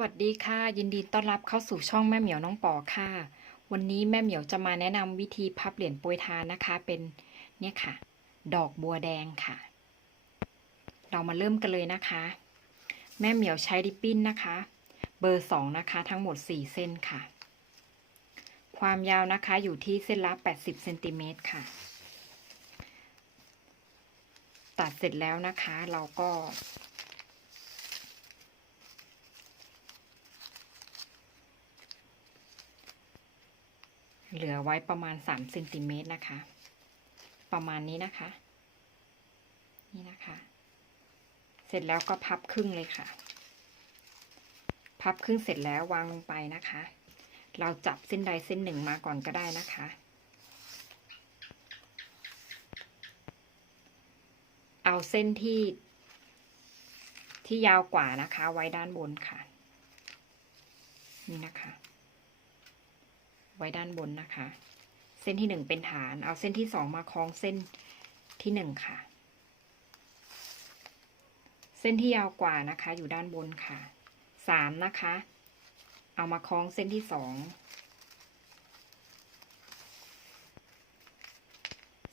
วัสดีค่ะ ยินดีต้อนรับเข้าสู่ช่องแม่เหมียวน้องปอค่ะ วันนี้แม่เหมียวจะมาแนะนำวิธีพับเหรียญโปรยทานนะคะเป็นเนี่ยค่ะ ดอกบัวแดงค่ะ เรามาเริ่มกันเลยนะคะ แม่เหมียวใช้ริบบิ้นนะคะ เบอร์สองนะคะ ทั้งหมดสี่เส้นค่ะ ความยาวนะคะอยู่ที่เส้นละ80เซนติเมตรค่ะ ตัดเสร็จแล้วนะคะ เราก็ เหลือไว้ประมาณ3เซนติเมตรนะคะ ประมาณนี้นะคะ นี่นะคะ เสร็จแล้วก็พับครึ่งเลยค่ะ พับครึ่งเสร็จแล้ววางลงไปนะคะ เราจับเส้นใดเส้นหนึ่งมาก่อนก็ได้นะคะ เอาเส้นที่ ที่ยาวกว่านะคะ ไว้ด้านบนค่ะ นี่นะคะ ไว้ด้านบนนะคะ เส้นที่หนึ่งเป็นฐาน เอาเส้นที่สองมาคล้องเส้นที่หนึ่งค่ะ เส้นที่ยาวกว่านะคะ อยู่ด้านบนค่ะสามนะคะ เอามาคล้องเส้นที่สอง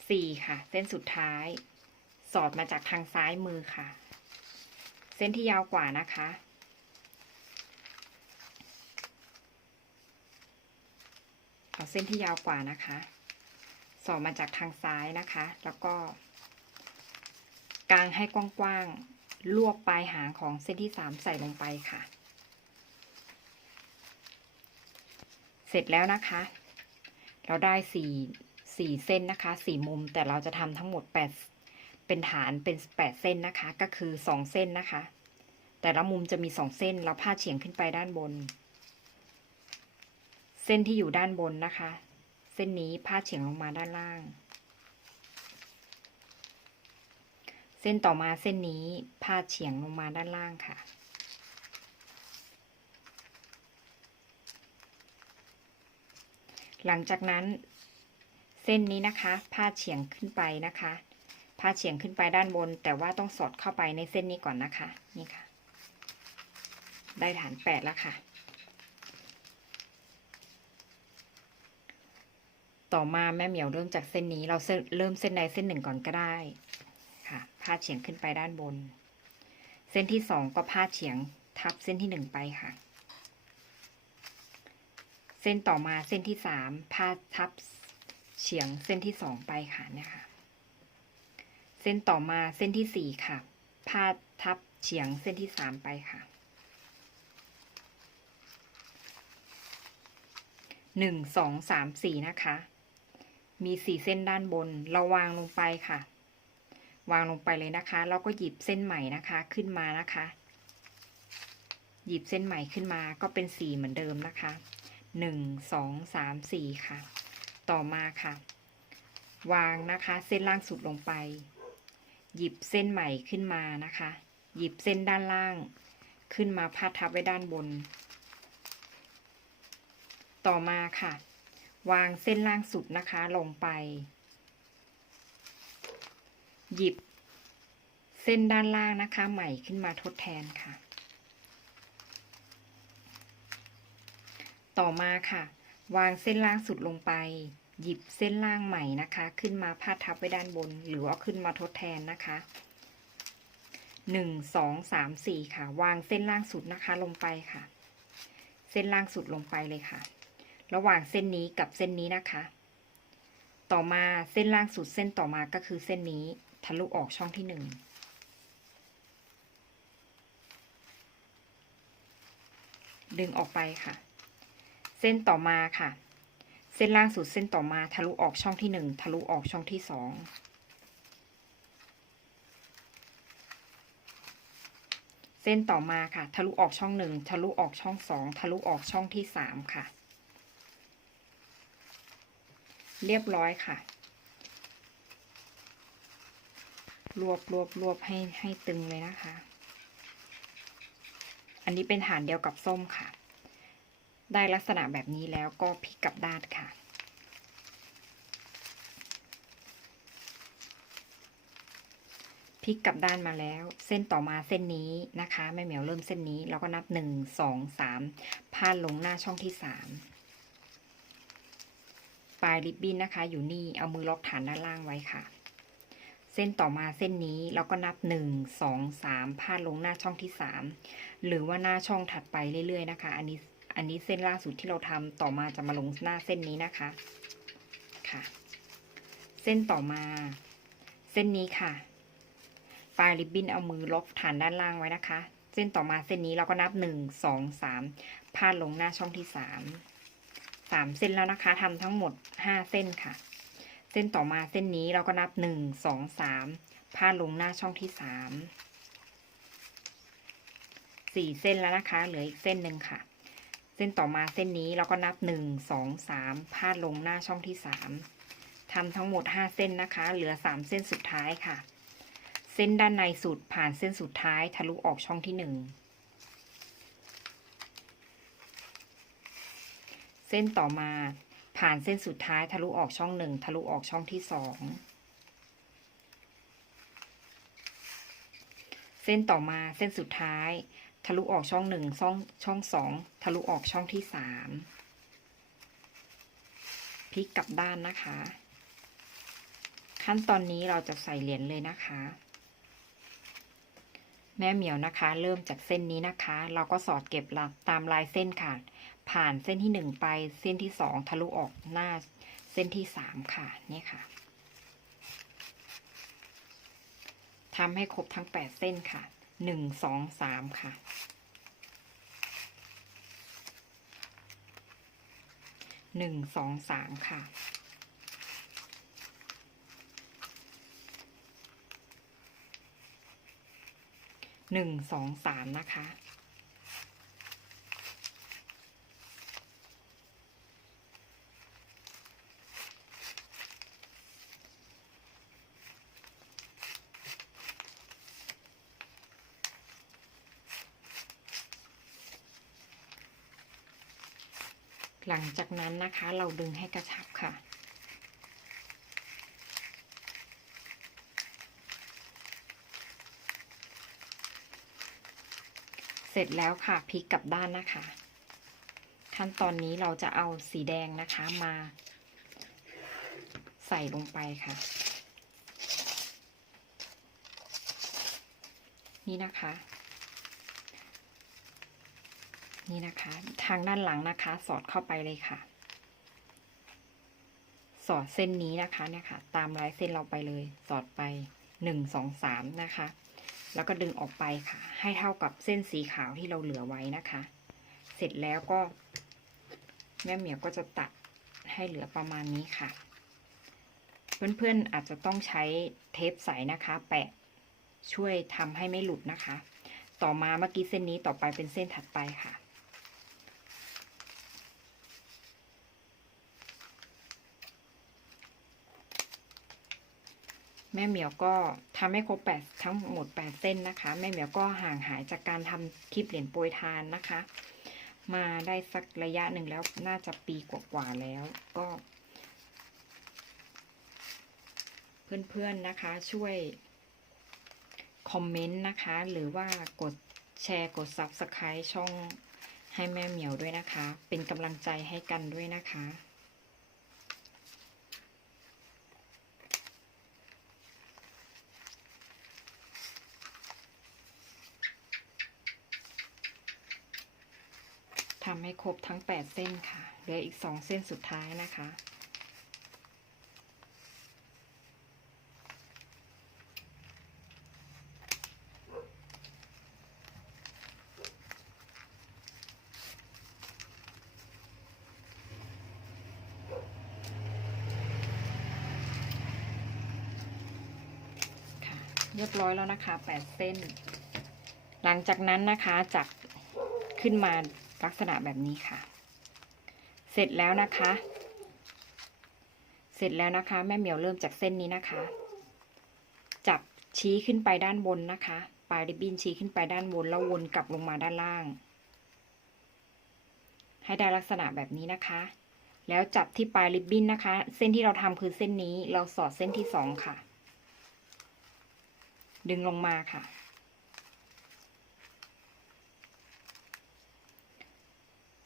สี่ค่ะ เส้นสุดท้าย สอดมาจากทางซ้ายมือค่ะ เส้นที่ยาวกว่านะคะ เอาเส้นที่ยาวกว่านะคะสอดมาจากทางซ้ายนะคะ แล้วก็ กางให้กว้างๆลวกปลายหางของเส้นที่สามใส่ลงไปค่ะ เสร็จแล้วนะคะ เราได้สี่สี่เส้นนะคะสี่มุมแต่เราจะทำทั้งหมดแปดเป็นฐานเป็นแปดเส้นนะคะ ก็คือสองเส้นนะคะ แต่ละมุมจะมีสองเส้นเราพาดเฉียงขึ้นไปด้านบน เส้นที่อยู่ด้านบนนะคะ เส้นนี้พาดเฉียงลงมาด้านล่าง เส้นต่อมาเส้นนี้พาดเฉียงลงมาด้านล่างค่ะ หลังจากนั้น เส้นนี้นะคะพาดเฉียงขึ้นไปนะคะพาดเฉียงขึ้นไปด้านบน แต่ว่าต้องสอดเข้าไปในเส้นนี้ก่อนนะคะ นี่ค่ะ ได้ฐานแปดแล้วค่ะ ต่อมาแม่เหมียวเริ่มจากเส้นนี้เราเริ่มเส้นใดเส้นหนึ่งก่อนก็ได้ค่ะพาดเฉียงขึ้นไปด้านบน เส้นที่สองก็พาดเฉียงทับเส้นที่หนึ่งไปค่ะ เส้นต่อมาเส้นที่สามพาดทับเฉียงเส้นที่สองไปค่ะเนี่ยค่ะเส้นต่อมาเส้นที่สี่ค่ะ พาดทับเฉียงเส้นที่สามไปค่ะหนึ่งสองสามสี่นะคะ มีสี่เส้นด้านบน เราวางลงไปค่ะ วางลงไปเลยนะคะแล้วก็หยิบเส้นใหม่นะคะขึ้นมานะคะ หยิบเส้นใหม่ขึ้นมาก็เป็นสี่เหมือนเดิมนะคะหนึ่งสองสามสี่ค่ะ ต่อมาค่ะ วางนะคะเส้นล่างสุดลงไป หยิบเส้นใหม่ขึ้นมานะคะ หยิบเส้นด้านล่าง ขึ้นมาพาดทับไว้ด้านบน ต่อมาค่ะ วางเส้นล่างสุดนะคะลงไป หยิบเส้นด้านล่างนะคะ ใหม่ขึ้นมาทดแทนค่ะ ต่อมาค่ะ วางเส้นล่างสุดลงไป หยิบเส้นล่างใหม่นะคะ ขึ้นมาพาดทับไว้ด้านบน หรือว่าขึ้นมาทดแทนนะคะหนึ่งสองสามสี่ค่ะ วางเส้นล่างสุดนะคะลงไปค่ะ เส้นล่างสุดลงไปเลยค่ะ ระหว่างเส้นนี้กับเส้นนี้นะคะ ต่อมาเส้นล่างสุดเส้นต่อมาก็คือเส้นนี้ทะลุออกช่องที่หนึ่งดึงออกไปค่ะ เส้นต่อมาค่ะ เส้นล่างสุดเส้นต่อมาทะลุออกช่องที่หนึ่งทะลุออกช่องที่สองเส้นต่อมาค่ะ ทะลุออกช่องหนึ่งทะลุออกช่องสองทะลุออกช่องที่สามค่ะ เรียบร้อยค่ะ รวบรวบรวบให้ให้ตึงเลยนะคะ อันนี้เป็นฐานเดียวกับส้มค่ะ ได้ลักษณะแบบนี้แล้วก็พลิกกลับด้านค่ะพลิกกลับด้านมาแล้ว เส้นต่อมาเส้นนี้นะคะแม่เหมียวเริ่มเส้นนี้ แล้วก็นับหนึ่งสองสามพาดลงหน้าช่องที่สามายริบบิ้นนะคะ อยู่นี่เอามือล็อกฐานด้านล่างไว้ค่ะ เส้นต่อมาเส้นนี้เราก็นับหนึ่งสองสามพาดลงหน้าช่องที่สามหรือว่าหน้าช่องถัดไปเรื่อยๆนะคะ อันนี้อันนี้เส้นล่าสุดที่เราทำต่อมาจะมาลงหน้าเส้นนี้นะคะค่ะ เส้นต่อมา เส้นนี้ค่ะปลายริบบิ้นเอามือล็อกฐานด้านล่างไว้นะคะ เส้นต่อมาเส้นนี้เราก็นับหนึ่งสองสามพาดลงหน้าช่องที่สาม สามเส้นแล้วนะคะทำทั้งหมดห้าเส้นค่ะ เส้นต่อมาเส้นนี้เราก็นับหนึ่งสองสามพาดลงหน้าช่องที่สามสี่เส้นแล้วนะคะ เหลืออีกเส้นหนึ่งค่ะ เส้นต่อมาเส้นนี้เราก็นับหนึ่งสองสามพาดลงหน้าช่องที่สามทำทั้งหมดห้าเส้นนะคะ เหลือสามเส้นสุดท้ายค่ะ เส้นด้านในสุดผ่านเส้นสุดท้ายทะลุออกช่องที่หนึ่ง เส้นต่อมาผ่านเส้นสุดท้ายทะลุออกช่องหนึ่งทะลุออกช่องที่สองเส้นต่อมาเส้นสุดท้าย ทะลุออกช่องหนึ่งช่องช่องสองทะลุออกช่องที่สามพลิกกลับด้านนะคะ ขั้นตอนนี้เราจะใส่เหรียญเลยนะคะ แม่เหมียวนะคะ เริ่มจากเส้นนี้นะคะ เราก็สอดเก็บหลักตามลายเส้นค่ะ ผ่านเส้นที่หนึ่งไปเส้นที่สองทะลุออกหน้าเส้นที่สามค่ะนี่ค่ะทำให้ครบทั้งแปดเส้นค่ะหนึ่งสองสามค่ะ หนึ่งสองสามค่ะ หนึ่งสองสามนะคะ หลังจากนั้นนะคะเราดึงให้กระชับค่ะ เสร็จแล้วค่ะพลิกกลับด้านนะคะ ขั้นตอนนี้เราจะเอาสีแดงนะคะมา ใส่ลงไปค่ะ นี่นะคะ นี่นะคะ ทางด้านหลังนะคะ สอดเข้าไปเลยค่ะ สอดเส้นนี้นะคะเนี่ยค่ะ ตามลายเส้นเราไปเลย สอดไปหนึ่งสองสามนะคะ แล้วก็ดึงออกไปค่ะ ให้เท่ากับเส้นสีขาวที่เราเหลือไว้นะคะ เสร็จแล้วก็ แม่เหมียวก็จะตัดให้เหลือประมาณนี้ค่ะ เพื่อนๆอาจจะต้องใช้เทปใสนะคะ แปะช่วยทำให้ไม่หลุดนะคะ ต่อมาเมื่อกี้เส้นนี้ต่อไปเป็นเส้นถัดไปค่ะ แม่เหมียวก็ทำให้ครบแปดทั้งหมดแปดเส้นนะคะ แม่เหมียวก็ห่างหายจากการทำคลิปเหรียญโปรยทานนะคะ มาได้สักระยะหนึ่งแล้วน่าจะปีกว่าๆแล้วก็ เพื่อนๆนะคะช่วยคอมเมนต์นะคะ หรือว่ากดแชร์กด Subscribe ช่องให้แม่เหมียวด้วยนะคะ เป็นกำลังใจให้กันด้วยนะคะ ทำให้ ครบทั้ง 8 เส้นค่ะ เหลืออีก 2 เส้นสุดท้ายนะคะค่ะเรียบร้อยแล้วนะคะ 8 เส้น หลังจากนั้นนะคะจับขึ้นมา ลักษณะแบบนี้ค่ะ เสร็จแล้วนะคะ เสร็จแล้วนะคะ แม่เหมียวเริ่มจากเส้นนี้นะคะ จับชี้ขึ้นไปด้านบนนะคะ ปลายริบบิ้นชี้ขึ้นไปด้านบนแล้ววนกลับลงมาด้านล่าง ให้ได้ลักษณะแบบนี้นะคะ แล้วจับที่ปลายริบบิ้นนะคะ เส้นที่เราทำคือเส้นนี้ เราสอดเส้นที่สองค่ะ ดึงลงมาค่ะ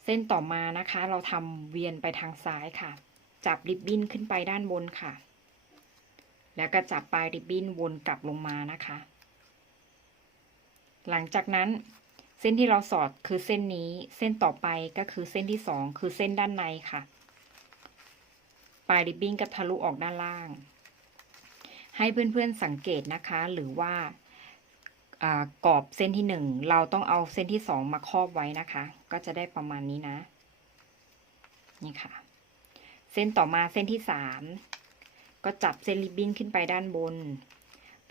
เส้นต่อมานะคะ เราทำเวียนไปทางซ้ายค่ะ จับริบบิ้นขึ้นไปด้านบนค่ะ แล้วก็จับปลายริบบิ้นวนกลับลงมานะคะ หลังจากนั้นเส้นที่เราสอดคือเส้นนี้ เส้นต่อไปก็คือเส้นที่สองคือเส้นด้านในค่ะ ปลายริบบิ้นก็ทะลุออกด้านล่าง ให้เพื่อนๆสังเกตนะคะ หรือว่าอ่ากรอบเส้นที่หนึ่งเราต้องเอาเส้นที่สองมาครอบไว้นะคะ ก็จะได้ประมาณนี้นะ นี่ค่ะ เส้นต่อมาเส้นที่สามก็จับเส้นริบบิ้นขึ้นไปด้านบน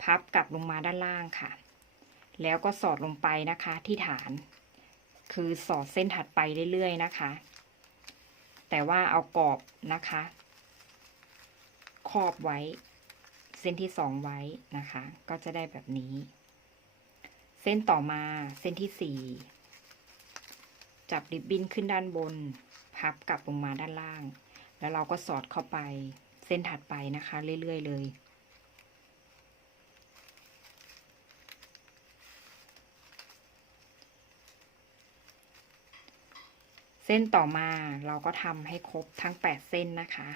พับกลับลงมาด้านล่างค่ะ แล้วก็สอดลงไปนะคะที่ฐาน คือสอดเส้นถัดไปเรื่อยๆนะคะ แต่ว่าเอากรอบนะคะ ครอบไว้ เส้นที่สองไว้นะคะ ก็จะได้แบบนี้ เส้นต่อมาเส้นที่สี่ จับริบบิ้นขึ้นด้านบน พับกลับลงมาด้านล่าง แล้วเราก็สอดเข้าไปเส้นถัดไปนะคะ เรื่อยๆเลยเส้นต่อมาเราก็ทำให้ครบทั้ง 8 เส้นนะคะ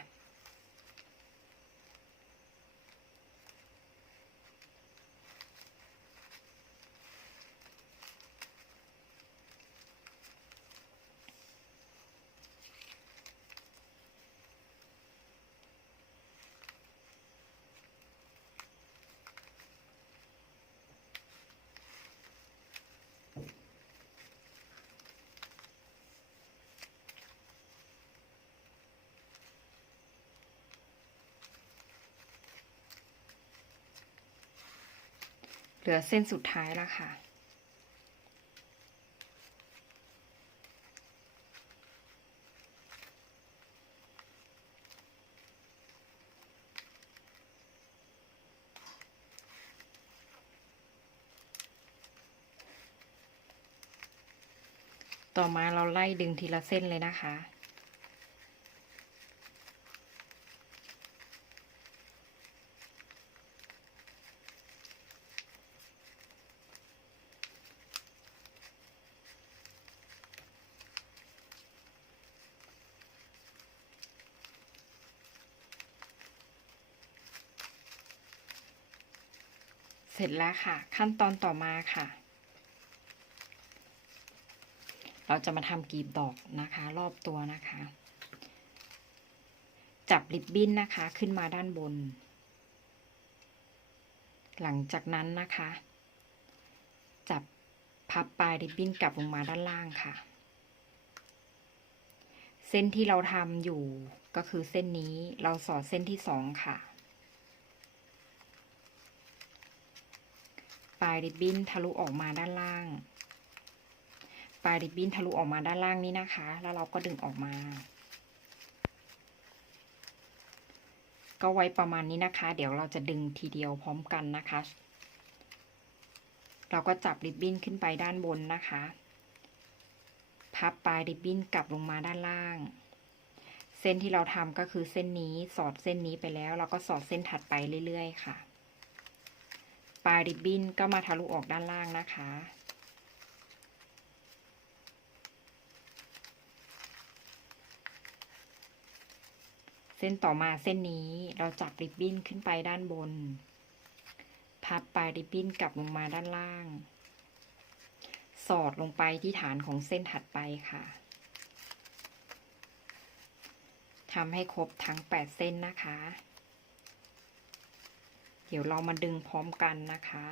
เหลือเส้นสุดท้ายแล้วค่ะต่อมาเราไล่ดึงทีละเส้นเลยนะคะ สร็จแล้วค่ะ ขั้นตอนต่อมาค่ะ เราจะมาทำกลีบดอกนะคะ รอบตัวนะคะ จับริบบิ้นนะคะขึ้นมาด้านบน หลังจากนั้นนะคะ จับพับปลายริบบิ้นกลับลงมาด้านล่างค่ะ เส้นที่เราทำอยู่ก็คือเส้นนี้เราสอดเส้นที่สองค่ะ ปลายริบบิ้นทะลุออกมาด้านล่าง ปลายริบบิ้นทะลุออกมาด้านล่างนี้นะคะ แล้วเราก็ดึงออกมา ก็ไว้ประมาณนี้นะคะ เดี๋ยวเราจะดึงทีเดียวพร้อมกันนะคะ เราก็จับริบบิ้นขึ้นไปด้านบนนะคะ พับปลายริบบิ้นกลับลงมาด้านล่างเส้นที่เราทำก็คือเส้นนี้สอดเส้นนี้ไปแล้ว เราก็สอดเส้นถัดไปเรื่อย ๆ ค่ะ ปลายริบบิ้นก็มาทะลุออกด้านล่างนะคะ เส้นต่อมาเส้นนี้เราจับริบบิ้นขึ้นไปด้านบน พับปลายริบบิ้นกลับลงมาด้านล่าง สอดลงไปที่ฐานของเส้นถัดไปค่ะทำให้ครบทั้ง 8 เส้นนะคะ เดี๋ยวเรามาดึงพร้อมกันนะคะ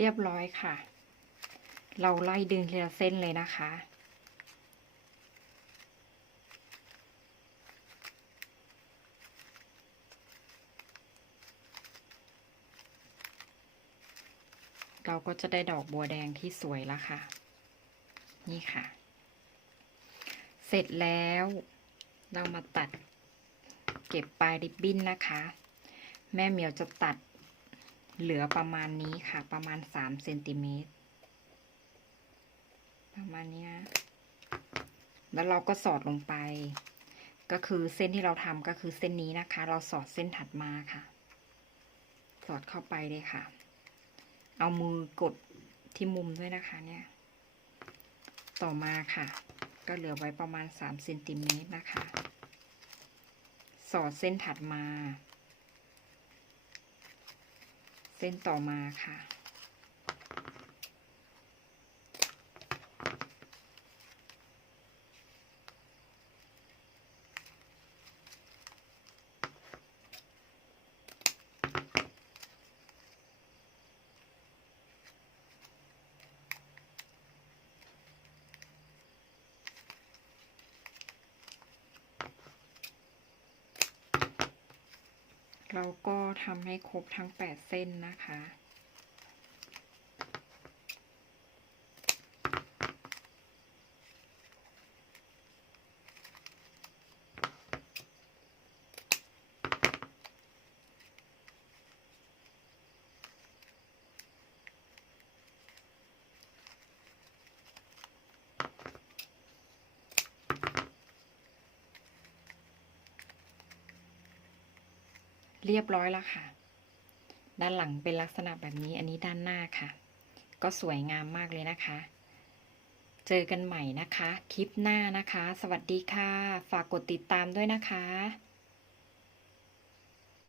เรียบร้อยค่ะ เราไล่ดึงทีละเส้นเลยนะคะ เราก็จะได้ดอกบัวแดงที่สวยแล้วค่ะ นี่ค่ะ เสร็จแล้วเรามาตัดเก็บปลายริบบิ้นนะคะ แม่เหมียวจะตัด เหลือประมาณนี้ค่ะประมาณสามเซนติเมตรประมาณนี้ยแล้วเราก็สอดลงไป ก็คือเส้นที่เราทำก็คือเส้นนี้นะคะ เราสอดเส้นถัดมาค่ะ สอดเข้าไปเลยค่ะ เอามือกดที่มุมด้วยนะคะเนี่ย ต่อมาค่ะ ก็เหลือไว้ประมาณสามเซนติเมตรนะคะ สอดเส้นถัดมา เส้นต่อมาค่ะ เราก็ทำให้ครบทั้ง 8 เส้นนะคะ เรียบร้อยแล้วค่ะ ด้านหลังเป็นลักษณะแบบนี้ อันนี้ด้านหน้าค่ะ ก็สวยงามมากเลยนะคะ เจอกันใหม่นะคะ คลิปหน้านะคะ สวัสดีค่ะ ฝากกดติดตามด้วยนะคะ